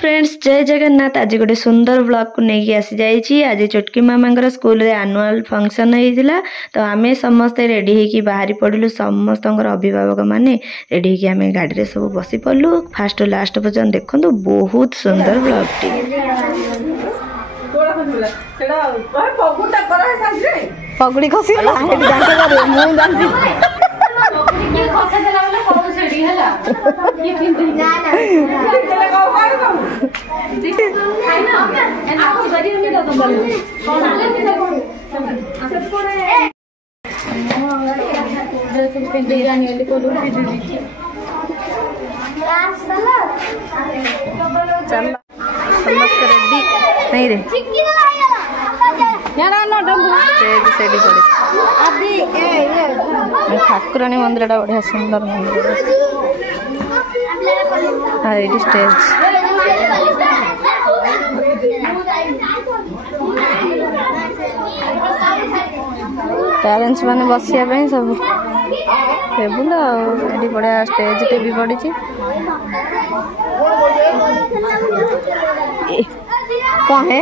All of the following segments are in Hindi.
फ्रेंड्स जय जगन्नाथ। आज गोटे सुंदर ब्लॉग को लेकिन आसी जाइए। आज चुटकी मामा स्कूल रे एनुअल फंक्शन होता तो आम समस्ते रेडी होगी बाहरी पड़ू। समस्त अभिभावक माने रेडी होगी आम गाड़ी सब बसी पड़ू। फास्ट लास्ट पर्यटन देखो बहुत सुंदर ब्लॉग टी। पगड़ी खसी समस्त रेडी नहीं रे ठाकुराणी मंदिर बढ़िया सुंदर मंदिर ये स्टेज पेरेंट्स मैंने बसिया सब टेबुल आड़ी बढ़िया स्टेज टे भी पड़ी कौन है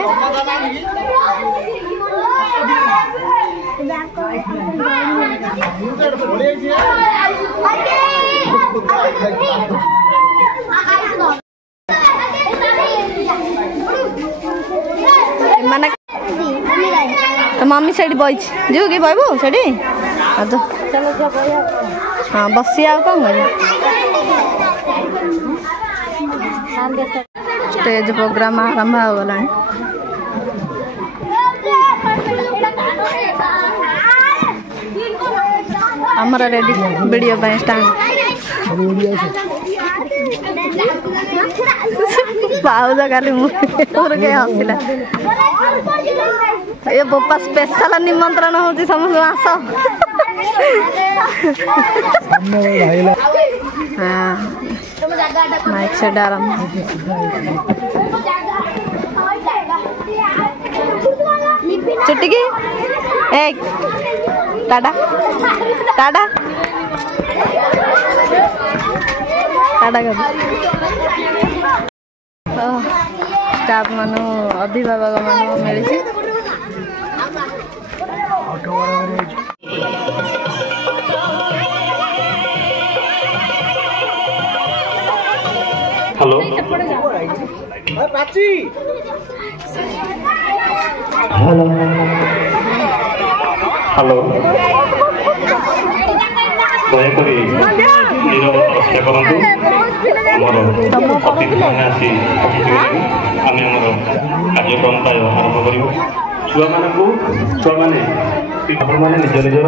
माने तो मम्मी साइड बॉय जो कि बहबू साड़ी तो हाँ बसी आ कौन स्टेज प्रोग्राम आरंभ हो गला। हमारा रेडी वीडियो पे स्टैंड पाउज खाली मुझे हसला ये बोपा स्पेशल निमंत्रण हो समस्त आस हाँ माइक से आरंभ चुटकी एक टाटा टाटा टाटा कर स्टाफ मानु अभिभावक मानु मिली हेलो हेलो दयाकोरी रक्षा करूँ आमर अतिथि मैंने आसी आम कार्यक्रम आरंभ करूँ। छुआ मैंने निज निजर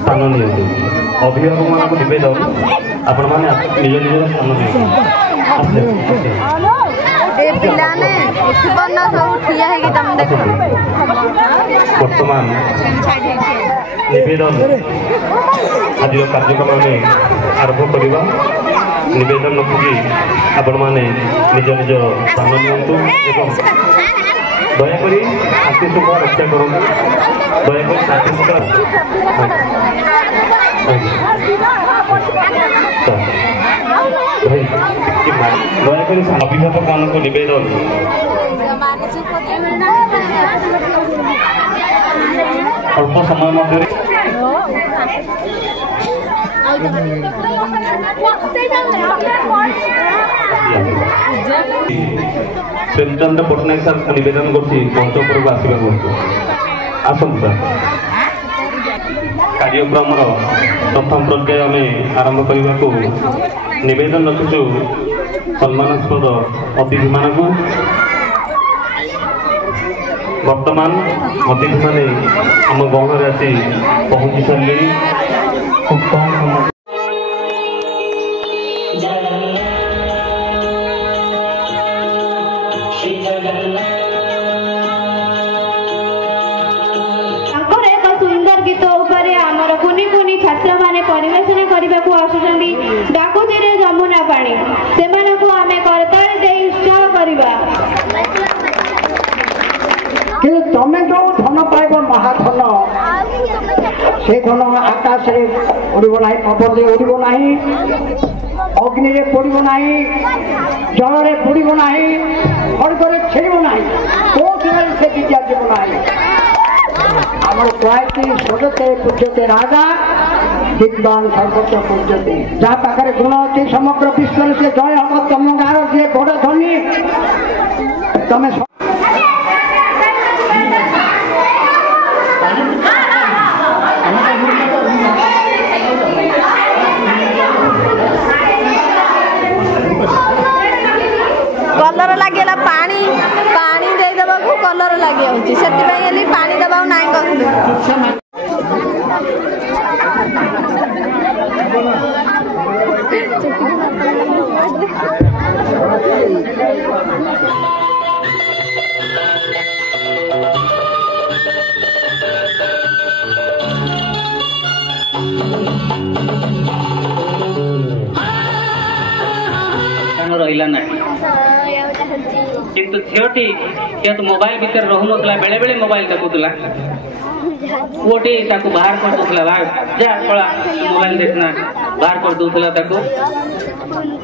स्थान नि अभिभावक मान निवेदन आपण मैंने निज निजर स्थान वर्तमान निवेदन आज कार्यक्रम में आरंभ करवा निवेदन रखुकी आपण मैंने निज निज स्थान नियंतु एवं दयाकोरी आतिशुक रक्षा करूँ। दयाकोरी आतिशुक दयाकोरी अभिभावक मान निवेदन अल्प समय मध्य प्रेमचंद्र पट्टनायक सर निवेदन करंचपुर को आसवा आसंता कार्यक्रम प्रथम पर्याय आम आरंभ करने को निवेदन रखुचु सम्मानास्पद अतिथि मान वर्तमान अतिथि माने आम गहन आसी पहुंची सारे खूब कम समय परिवेशन करने को आसुचंदी डाकुचे जमुना पानी से आम करताली दे उत्साह करवा कि तमें जो धन पाइब महाधन से धन आकाश उड़ब ना, पवन उड़ब ना, अग्नि रे पड़ब ना, जल रे पड़ब ना, खड़गरे छेड़ब ना, कौशल से विद्या जीव ना। आमर प्रायती सदते पूज्यते राजा, विद्वान सर्वत्र पूज्यते। जहाँ पाखे गुण अच्छे समग्र विश्व से जय हम तुम गाँव जे बड़ धनी तमें कलर लगे पानी पानी देदेवा कलर लगे से पानी देवा ना कहलु रहा ना किंतु झीटी जेहेतु मोबाइल भितर रोला बेले बेले मोबाइल देखुला पुओटी बाहर कर दूसरा जा पड़ा मोबाइल देखना बाहर कर दूसरा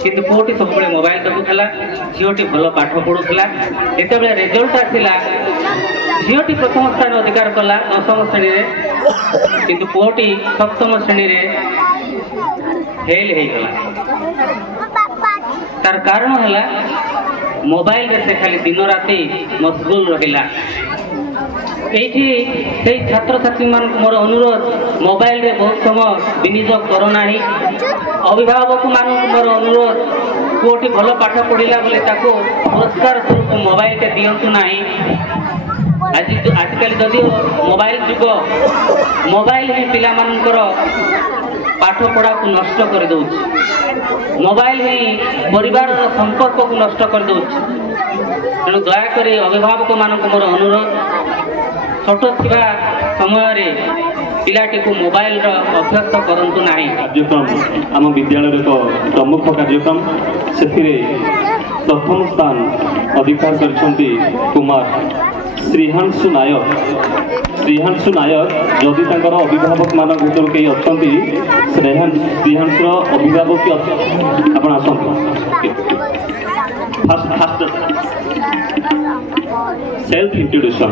किंतु पुओटी सब मोबाइल देखुला झीटी भल पाठ पढ़ुला जिते बड़े रिजल्ट आसला झीटी प्रथम स्थान अधिकार कला 9म श्रेणी रे किंतु पुओटी 7म श्रेणी रे फेल हो गला तार कारण है मोबाइल से खाली दिन राति मशगुल रहा ये छात्र छात्री मान मोर अनुरोध मोबाइल रे बहुत समय विनियोग करना ही अभिभावक मान मोर अनुरोध पुओटी भल पाठ पढ़ला बोले पुरस्कार स्वरूप मोबाइल टे दिंतु ना आजिकल जदि मोबाइल जुग मोबाइल ही पिला मानकर पाठ पढ़ा को नष्ट कर दो मोबाइल ही परिवार संपर्क को नष्ट कर दो तेणु दयाकोरी अभिभावक मान मोर अनुरोध छोट थिबा समय पिलाटी को मोबाइल अभ्यस्त करंतु नाही। कार्यक्रम आम विद्यालय एक प्रमुख कार्यक्रम से प्रथम स्थान अधिकार करछंती कुमार श्रीहांशु नायक जदि तांकर अभिभावक मान भीतर कई अच्छा श्रीहांशुर अभिभावक आप फास्ट सेल्फ इंट्रोड्यूशन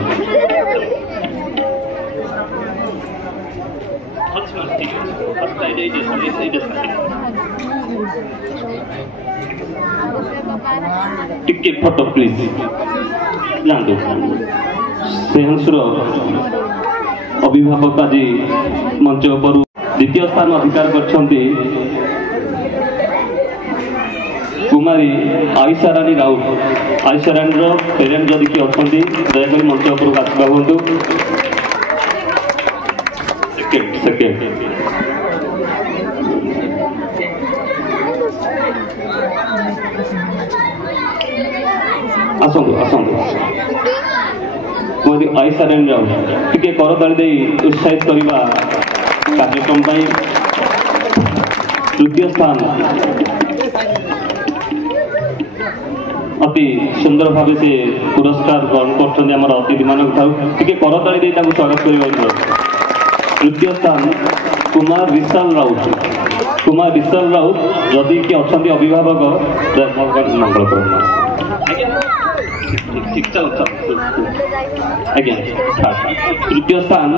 टिके फोटो प्लीज जानतु श्रीहांशुर अभिभावक आज मंच पर द्वितीय स्थान अधिकार करछंती कुमारी आयशा रानी राउत। आयशा रानी पेरेन्ट जदि किए अच्छा दयाकोरी मंच उपरକୁ आसवा हूँ। सेकेंड आसतु कुमारी आयशा रानी राउत टिके करताली दे उत्साहित करवा कार्यक्रम तृतीय स्थान अति सुंदर भाव से पुरस्कार ग्रहण कर अतिथि मान करताली दे स्वागत करवा। तृतीय स्थान कुमार विशाल राउत जदि किए अच्छा अभिभावक मंगल करना आज्ञा। तृतीय स्थान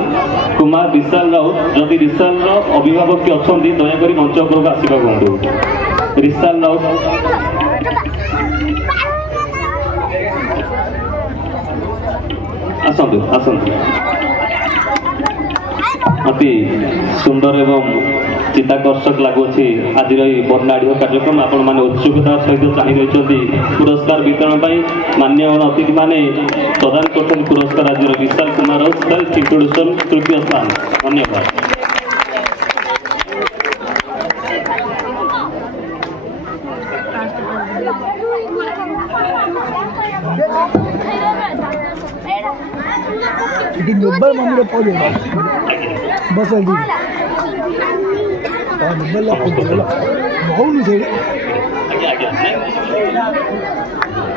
कुमार विशाल राउत जदि विशाल अभिभावक किए अच्छा दयाकोरी मंच उपरକୁ आसवा कहूँ। विशाल राउत आसतु अति सुंदर एवं चित्ताकर्षक लगुच आज वर्णाढ़ कार्यक्रम आपण मैंने उत्सुकतार सहित चाह रही पुरस्कार वितरण मान्य अतिथि मैंने प्रदान कर पुरस्कार आज विशाल कुमार सेल्फ इंट्रोड्यूशन तृतीय स्थान। धन्यवाद।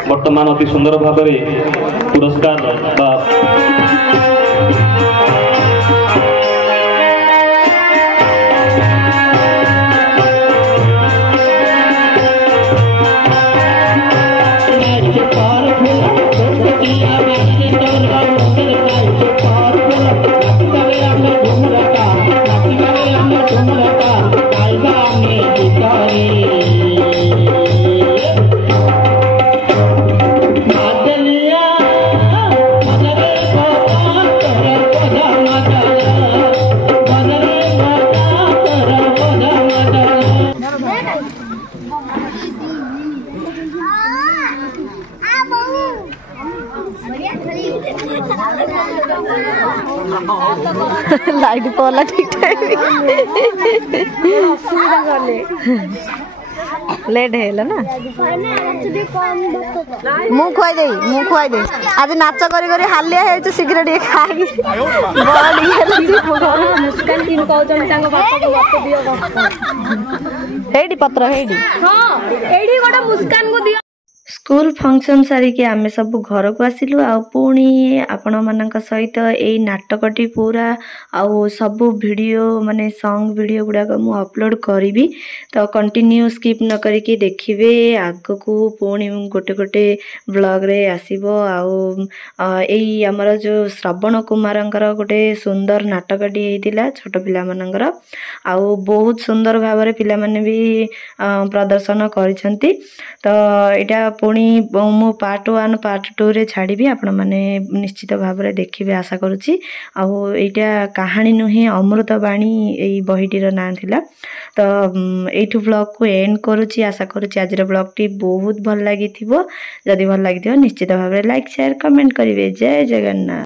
वर्तमान अति सुंदर भाव पुरस्कार लाइट पड़ला ठीक टाइम लेट है ना मु खुआई दे आज नाच करी करी हालिया है शीघ्र टे खाई पत्र गोटे मुस्कान को दियो स्कूल फंक्शन सारिकी आम सब घर को आसिलु आ पुणी आपण मानक सहित यही नाटकटी पूरा आउ सब वीडियो माने सॉन्ग वीडियो गुड़ाक मु अपलोड करी तो कंटिन्यू स्किप न करिकी देखिबे आग को पुणी गोटे गोटे ब्लॉग रे आसीबो आउ एई हमर जो श्रवण कुमारंकर गोटे सुंदर नाटकटी हेतिला छोट पिला मानकर आउ बहुत सुंदर भाव रे पिला माने भी प्रदर्शन करिसंती तो एटा पुणी मु पार्ट 1 पार्ट 2 रे छाड़ी आपण माने निश्चित भाव रे देखिबे आशा करूची आउ एटा कहानी नुहे अमृत बाणी एई बहिटीर नाम थिला तो एठु ब्लॉग को एंड करूची आशा करूची आज ब्लॉग टी बहुत भल लागिथिबो जदी भल लागिथिबो निश्चित भाव रे लाइक शेयर कमेंट करिवे जय जगन्नाथ।